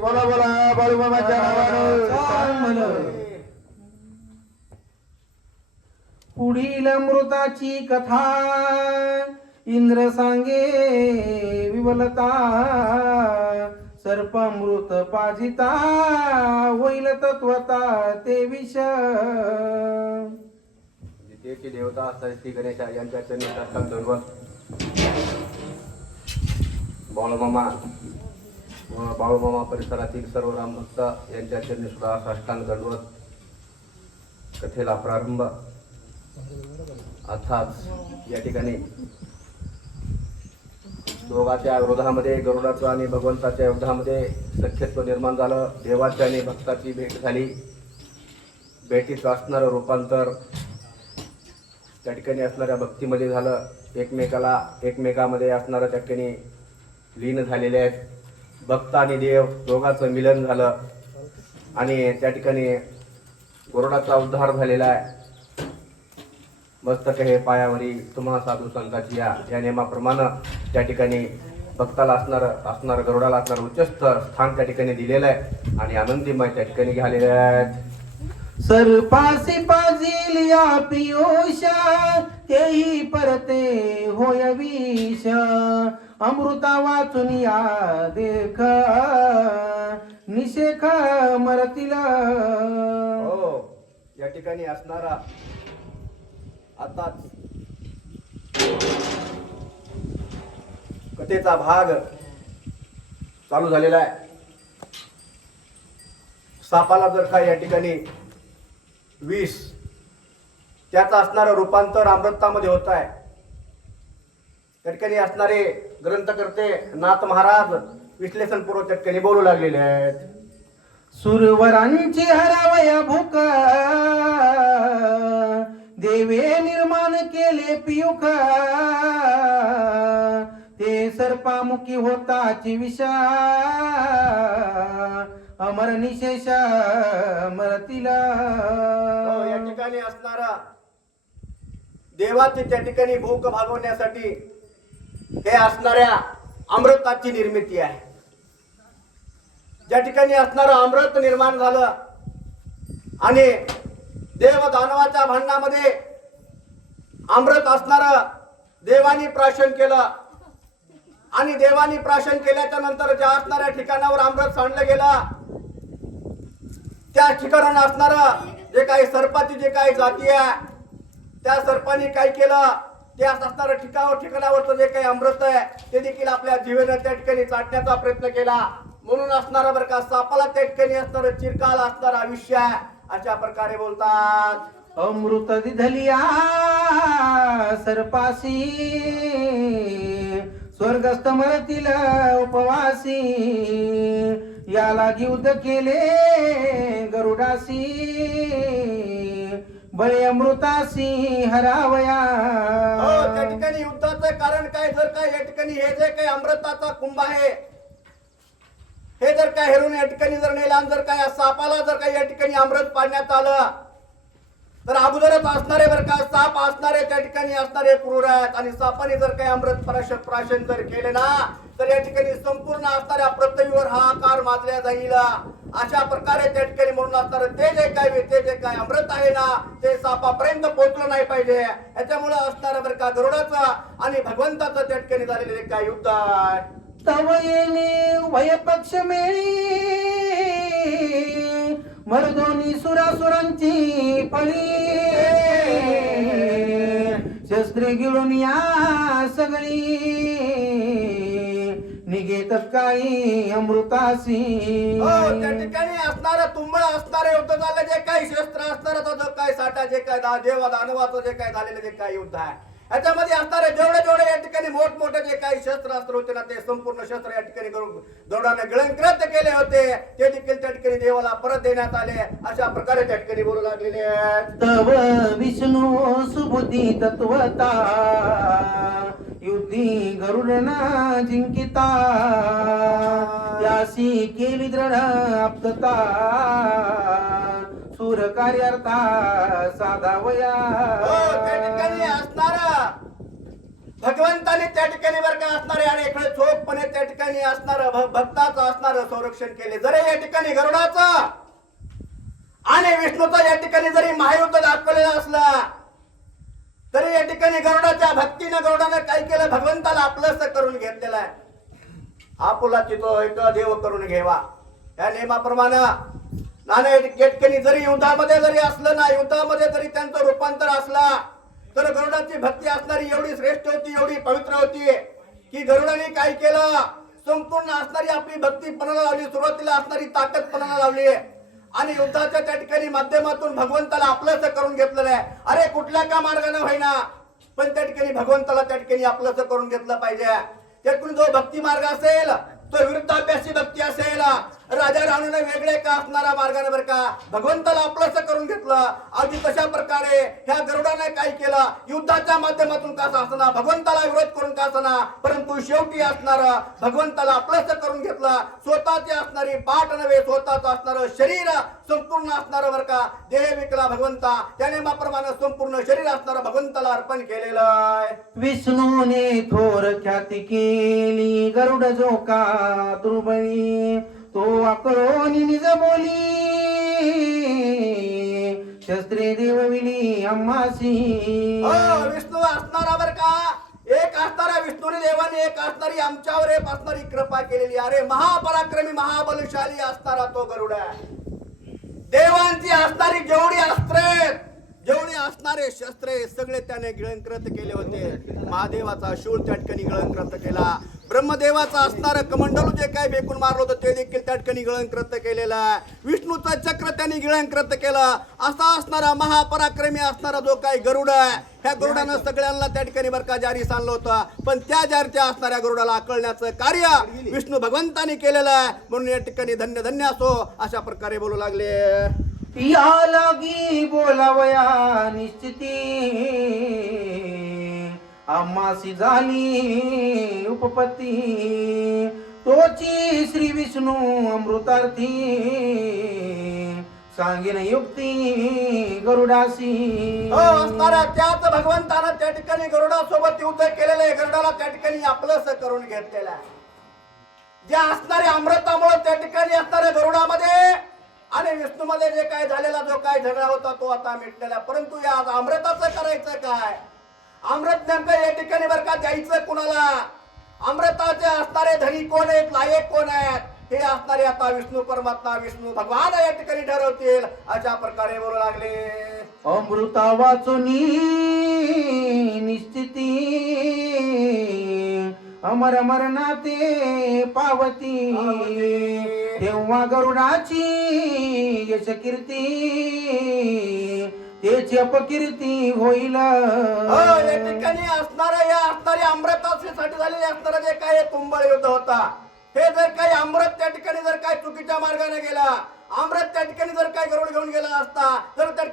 बोला बोला बाळूमामाच्या नावानं. पुढील अमृताची कथा इंद्र सांगे विवलता सर्पामृत पाजिता होईल तत्वता ते विष. जितेची देवता असतात श्री गणेशा यांच्या चरणी दंडवत बाळूमामा बाळूमामा परिसरातील सर्व रामभक्त यांच्या चरणी सुद्धा साष्टांग दंडवत कथेला प्रारंभ अर्थात या ठिकाणी दोघाच्या विरोधामध्ये गरुडाचं आणि भगवंताच्या युद्धामध्ये सख्यत्व निर्माण झालं. देवाची आणि भक्ताची भेट झाली. भेटीचं असणारं रूपांतर त्या ठिकाणी असणाऱ्या भक्तीमध्ये झालं. एकमेकाला एकमेकामध्ये असणारं त्या ठिकाणी लीन झालेले आहेत. भक्त आणि देव दोघांचं मिलन झालं. आणि त्या ठिकाणी गरुडाचा उद्धार झालेला आहे. मस्तक हे पायावरी तुम्हा साधू संताची या. या नियमाप्रमाणे त्या ठिकाणी भक्ताला असणार असणार गरुडाला असणार उच्चस्थ स्थान त्या ठिकाणी दिलेलं आहे. आणि आनंदीमय त्या ठिकाणी घालेले आहेत. सर्पासी पाजील या पियोषा तेही परते होय विष. अमृता वाचून या देख. निशेख मरतील. हो या ठिकाणी असणारा आताच कथेचा भाग चालू झालेला आहे. सापाला जर का या ठिकाणी विष त्याचं असणारं रूपांतर अमृतामध्ये होत आहे. त्या ठिकाणी असणारे ग्रंथकर्ते नाथ महाराज विश्लेषणपूर्वक त्या ठिकाणी बोलू लागलेले आहेत. सुरवरांची हरावया भूक देवे निर्माण केले पियुक ते सर्पामुखी होताची विषा अमर निशेष मरतीला हो, या ठिकाणी असणारा देवाची त्या ठिकाणी भूक भागवण्यासाठी हे असणाऱ्या अमृताची निर्मिती आहे. ज्या ठिकाणी असणारं अमृत निर्माण झालं आणि देव दानवाच्या भांडणामध्ये अमृत असणार देवानी प्राशन केलं आणि देवानी प्राशन केल्याच्यानंतर ज्या असणाऱ्या ठिकाणावर अमृत सांडलं गेलं त्या ठिकाण असणार जे काही सर्पाची जे काही जाती आहे त्या सर्पाने काय केलं? ते असणारं ठिकाणावर ठिकाणावरचं जे काही अमृत आहे ते देखील आपल्या जीवनात त्या ठिकाणी चाटण्याचा प्रयत्न केला. म्हणून असणारा बरं का सापाला त्या ठिकाणी असणारं चिरकाल असणार आयुष्य आहे. अशा प्रकारे बोलतात. अमृत दिधलिया सर्पासी स्वर्गस्थ मरतील उपवासी याला युद्ध केले गरुडासी. बळी अमृता सिंह हरावया हो त्या ठिकाणी युद्धाचं कारण काय? जर काय या ठिकाणी हे जे काही अमृताचा कुंभ आहे हे जर काय हेरून या ठिकाणी जर नेला जर काय या सापाला जर काही या ठिकाणी अमृत पाडण्यात आलं तर अगोदरच असणारे बर का साप असणारे त्या ठिकाणी असणारे क्रूर आहेत आणि सापाने जर काही अमृत प्राशन प्राशन जर केले ना तर या ठिकाणी संपूर्ण असणाऱ्या पृथ्वीवर हा आकार माजल्या जाईल. अशा प्रकारे त्या ठिकाणी म्हणून असणार ते जे काय ते जे काय अमृत आहे ना ते सापापर्यंत पोहोचलं नाही पाहिजे. याच्यामुळे असणार बरं का गरुडाचं आणि भगवंताचं त्या ठिकाणी झालेले जे काय युद्ध आहे. तवयेने उभय पक्ष मेळी मरदोनी सुरासुरांची फळी. शस्त्रे गिळून या सगळी. निघेत काही अमृतासी. हो, त्या ठिकाणी असणार तुंबळ असणारे युद्ध झालं जे काही शस्त्र असणार जो काय साठा जे काय दा- देवा दानवाचं जे काय झालेलं जे काय युद्ध आहे याच्यामध्ये असणारे जेवढे जेवढे या ठिकाणी मोठमोठे जे काही शस्त्र अस्त्र होते ना ते संपूर्ण शस्त्र या ठिकाणी दौडाने गिळंकृत केले होते. ते देखील त्या ठिकाणी देवाला परत देण्यात आले. अशा प्रकारे त्या ठिकाणी बोलू लागलेले आहेत. तव विष्णू सुबुद्धी तत्वता. युद्धी गरुडना जिंकिता. यासी केली दृढ आप्तता. सूर कार्यार्था साधावया हो, त्या ठिकाणी असणारा भगवंताने त्या ठिकाणी बर का असणारे आणि इकडे चोखपणे त्या ठिकाणी असणार भक्ताचं असणार संरक्षण केले. जरी या ठिकाणी गरुडाचं आणि विष्णूचा या ठिकाणी जरी महायुद्ध दाखवलेलं असलं तरी या ठिकाणी गरुडाच्या भक्तीनं गरुडानं काय केलं? भगवंताला आपलंच करून घेतलेलं आहे. आपुला तो एक देव करून घेवा. या नियमाप्रमाणे नाना केटकनी जरी युद्धामध्ये जरी असलं ना युद्धामध्ये जरी त्यांचं रूपांतर असला तर गरुडाची भक्ती असणारी एवढी श्रेष्ठ होती एवढी पवित्र होती की गरुडाने काय केलं? संपूर्ण असणारी आपली भक्ती पणाला लावली सुरुवातीला असणारी ताकद पणाला लावली. आणि युद्धाच्या त्या ठिकाणी माध्यमातून भगवंताला आपलंच करून घेतलेलं आहे. अरे कुठल्या का मार्गाने होईना? पण त्या ठिकाणी भगवंताला त्या ठिकाणी आपलंच करून घेतलं पाहिजे. त्यातून जो भक्ती मार्ग असेल तो विरुद्धाभ्यासी भक्ती असेल. राजा राणूने वेगळे का असणारा मार्गाने बरं का? भगवंताला आपलंच करून घेतलं. अगदी तशा प्रकारे ह्या गरुडाने काय केलं? युद्धाच्या माध्यमातून का असणार भगवंताला विरोध करून का असणार परंतु शेवटी असणार भगवंताला आपलंच करून घेतलं. स्वतःची असणारी पाठ नव्हे स्वतःच असणार शरीर संपूर्ण असणार बरं का? देह विकला भगवंता. त्या नियमाप्रमाणे संपूर्ण शरीर असणार भगवंताला अर्पण केलेलं आहे. विष्णूने थोर ख्याती केली गरुड जो का दुर्बळी तो अकरोनी निज बोली शस्त्रे देवविली अम्मासी. विष्णू असणारा बर का? एक असणाऱ्या विष्णूने देवाने एक असणारी आमच्यावर एक असणारी कृपा केलेली. अरे महापराक्रमी महाबलशाली असणारा तो गरुड आहे. देवांची असणारी जेवढी अस्त्रे जेवढी असणारे शस्त्रे सगळे त्याने गिळंकृत केले होते. महादेवाचा शूर त्या ठिकाणी गिळंकृत केला. ब्रह्मदेवाचा असणारं कमंडलू जे काय फेकून मारलं होतं ते देखील त्या ठिकाणी गिळंकृत केलेलं आहे. विष्णूचं चक्र त्यांनी गिळंकृत केलं. असा असणारा महापराक्रमी असणारा जो काही गरुड आहे ह्या गरुडानं सगळ्यांना त्या ठिकाणी बरं का जारी सांगलं होतं. पण त्या जारीच्या असणाऱ्या गरुडाला आकळण्याचं कार्य विष्णू भगवंतानी केलेलं आहे. म्हणून या ठिकाणी धन्य धन्य असो अशा प्रकारे बोलू लागले. या लागी बोलावया निश्चिती. आम्हासी झाली उपपत्ती. तोची श्री विष्णू अमृतार्थी. सांगेन युक्ती गरुडासी. हो असणाऱ्या त्याच भगवंतानं त्या ठिकाणी गरुडासोबत युद्ध केलेलं आहे. गरुडाला त्या ठिकाणी आपलंस करून घेतलेलं आहे. जे असणारे अमृतामुळे त्या ठिकाणी असणाऱ्या गरुडामध्ये आणि विष्णूमध्ये जे काय झालेला जो काय झगडा होता तो आता मिटलेला परंतु या अमृताचं करायचं काय? अमृत नेमकं या ठिकाणी बरं का द्यायचं कुणाला? अमृताचे असणारे धनी कोण आहेत? लायक कोण आहेत? हे असणारे आता विष्णू परमात्मा विष्णू भगवान या ठिकाणी ठरवतील. अशा प्रकारे बोलू लागले. अमृता वाचुनी निश्चिती अमर मरणाते पावती. तेव्हा गरुडाची यश कीर्ती तेची अपकिर्ती होईल. हो, या ठिकाणी असणाऱ्या या असणाऱ्या अमृतासाठी झालेले असणारा जे काय तुंबळ युद्ध होता. हे जर काही अमृत त्या ठिकाणी जर काय चुकीच्या मार्गाने गेला अमृत त्या ठिकाणी जर काय गरुड घेऊन गेला असता तर त्या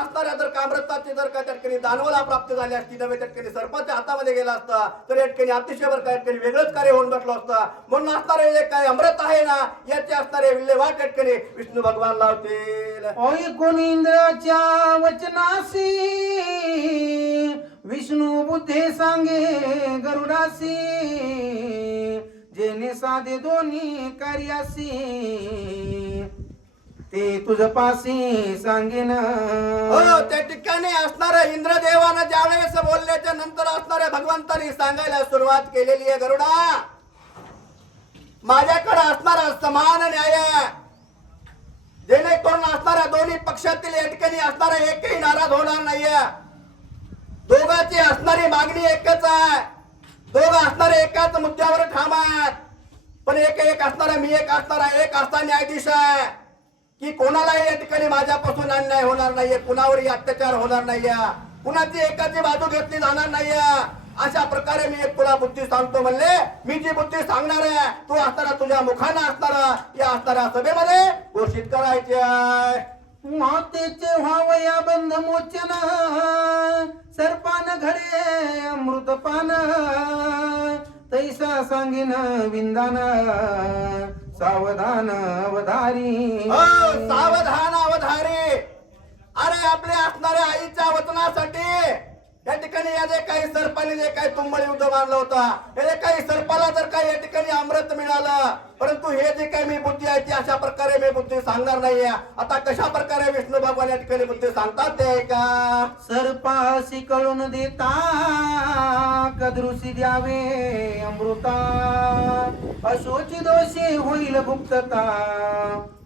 ठिकाणी असणाऱ्या जर का जर का त्या ठिकाणी दानवाला प्राप्त झाले असती नव्हे त्या ठिकाणी सर्पाच्या हातामध्ये गेला असता तर या ठिकाणी अतिशय बरं त्या ठिकाणी वेगळंच कार्य होऊन बसलं असतं. म्हणून असणारे जे काय अमृत आहे ना याचे असणारे विल्हेवाट त्या ठिकाणी विष्णू भगवान लावतील. ऐकून इंद्राच्या वचनासी विष्णू बुद्धे सांगे गरुडासी जेने साधे दोन्ही कार्यासी ते तुझ पासी सांगेन. हो त्या ठिकाणी असणाऱ्या इंद्रदेवानं ज्यावेळेस बोलल्याच्या नंतर असणाऱ्या भगवंतानी सांगायला सुरुवात केलेली आहे गरुडा. माझ्याकडे असणारा समान न्याय जेणेकरून असणाऱ्या दोन्ही पक्षातील या ठिकाणी असणारा एकही नाराज होणार नाहीये. दोघाची असणारी मागणी एकच आहे. दोघं असणारे एकाच मुद्द्यावर ठाम आहेत. पण एक एक असणारा मी एक असणारा एक असता न्यायाधीश आहे. की कोणालाही या ठिकाणी माझ्यापासून अन्याय होणार नाहीये कुणावरही अत्याचार होणार नाहीये कुणाची एकाची बाजू घेतली जाणार नाहीये. अशा प्रकारे मी एक तुला बुद्धी सांगतो म्हणले. मी जी बुद्धी सांगणार आहे तू असताना तुझ्या मुखाना असताना या असणाऱ्या सभेमध्ये घोषित करायचे मातेचे व्हावया बंध मोचन सर्पान घडे अमृतपान तैसा सांगेन विंदाना सावधान अवधारी. हो, सावधान अवधारी. अरे आपले असणाऱ्या आईच्या वचनासाठी या ठिकाणी या जे काही सर्पाने जे काही तुंबळ युद्ध मानलं होतं हे जे काही सर्पाला जर काही या ठिकाणी अमृत मिळालं परंतु हे जे काही मी बुद्धी आहे ती अशा प्रकारे मी बुद्धी सांगणार नाहीये. आता कशा प्रकारे विष्णू भगवान या ठिकाणी बुद्धी सांगतात ते का सर्पासी कळून देता कदरुसी द्यावे अमृता. अशोची दोषी होईल गुप्तता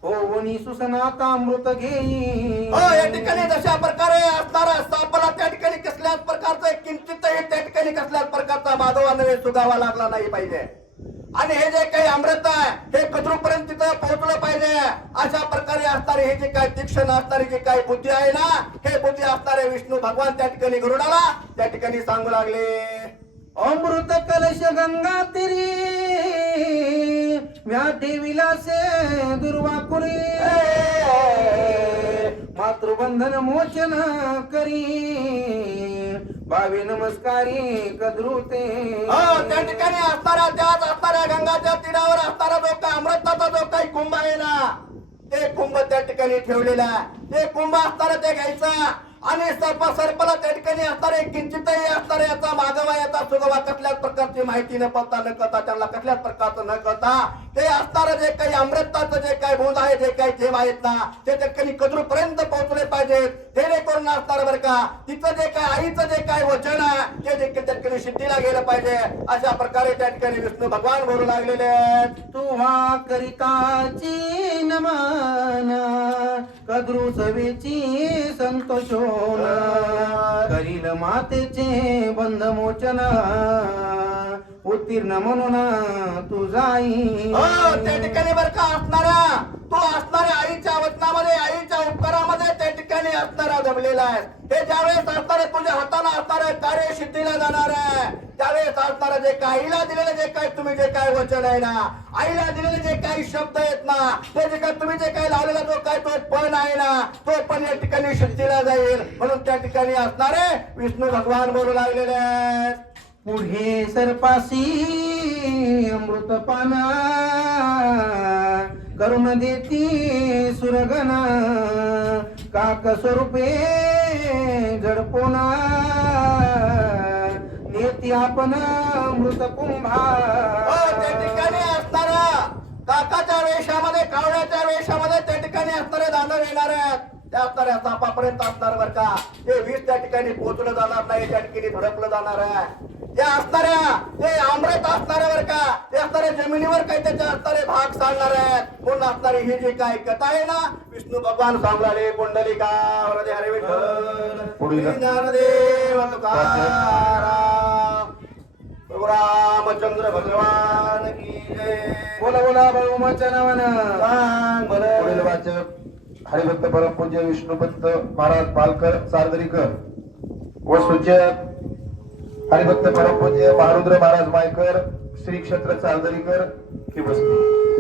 होनी सुसनाता अमृत घेई हो या ठिकाणी जशा प्रकारे असणारा सापाला त्या ठिकाणी कसल्याच प्रकारचा किंचितही त्या ठिकाणी कसल्याच प्रकारचा माधवा नव्हे सुगावा लागला नाही पाहिजे. आणि हे जे काही अमृत आहे हे कद्रूपर्यंत तिथं पोहोचलं पाहिजे. अशा प्रकारे असणारे हे जे काही तीक्ष्ण असणारी जे काही बुद्धी आहे ना हे बुद्धी असणारे विष्णू भगवान त्या ठिकाणी गरुडाला त्या ठिकाणी सांगू लागले. अमृत कलश गंगा तिरी व्याधी विलासे दुर्वाकुरी. मातृबंधन मोचन करी. भावी नमस्कारी कद्रुते. हो त्या ठिकाणी असणारा त्याच असणाऱ्या गंगाच्या तीरावर असणारा जो काही अमृताचा जो काही कुंभ आहे ना ते कुंभ त्या ठिकाणी ठेवलेला ते कुंभ असताना ते घ्यायचा. आणि सर्प सर्पला त्या ठिकाणी असणारे किंचितही असणारे याचा मागवा याचा सुगवा कसल्याच प्रकारची माहिती न पडता न करता त्यांना कसल्याच प्रकारचं न करता ते असणारं जे काही अमृताचं जे काही बोध आहे जे काही जेव आहेत ना ते ठिकाणी कदरूपर्यंत पोहोचले पाहिजेत? जेणेकरून असणार बरं का तिचं जे काय आईचं जे काय वचन आहे ते देखील त्या ठिकाणी सिद्धीला गेलं पाहिजे. अशा प्रकारे त्या ठिकाणी विष्णू भगवान बोलू लागलेले आहेत. तुव्हा करिताची नमन कद्रू सवेची संतोषोन करील मातेचे बंध मोचन उत्तीर्ण म्हणून तू जाई हो, त्या ठिकाणी बर का असणारा तो असणाऱ्या आईच्या वचनामध्ये आईच्या उपकारामध्ये त्या ठिकाणी असणारा जमलेला आहे. हे ज्यावेळेस असणारे तुझ्या हाताला असणारे कार्य सिद्धीला जाणार आहे त्यावेळेस असणारा जे काय आईला दिलेलं जे काय तुम्ही जे काय वचन आहे ना आईला दिलेले जे काही शब्द आहेत ना ते जे काय तुम्ही जे काय लावलेला जो काय तो पण आहे ना तो पण या ठिकाणी सिद्धीला जाईल. म्हणून त्या ठिकाणी असणारे विष्णू भगवान बोलू लागलेले आहेत. पुढे सरपासी अमृतपान करुण देती सुरगना काक स्वरूपे जडपोना नेती आपण मृत कुंभा हो, त्या ठिकाणी असणारा काकाच्या वेशामध्ये कावड्याच्या वेशामध्ये त्या ठिकाणी असणारे दानव येणार आहेत. त्या असणाऱ्या सापापर्यंत असणार बर का? ते वीज त्या ठिकाणी पोहोचलं जाणार नाही त्या ठिकाणी धडकलं जाणार आहे. त्या असणाऱ्या ते अमृत असणाऱ्या बर का? ते असणाऱ्या जमिनीवर काही त्याचे असणारे भाग सांगणार आहेत म्हणून असणारी ही जी काही कथा आहे ना विष्णू भगवान सांगणारे पुंडलिका हृदय हरे विठ्ठल. पुढील. ज्ञानदेव तुकाराम. प्रभू रामचंद्र भगवान की जय. बोला बोला बाळूमाच्या नावानं. सांग. वाचक. हरिभक्त परमपूज्य विष्णुपंत महाराज पालकर सार्दरीकर व सूचक हरिभक्त परमपूज्य महारुद्र महाराज मायकर श्री क्षेत्र चालदरीकर ही वस्तू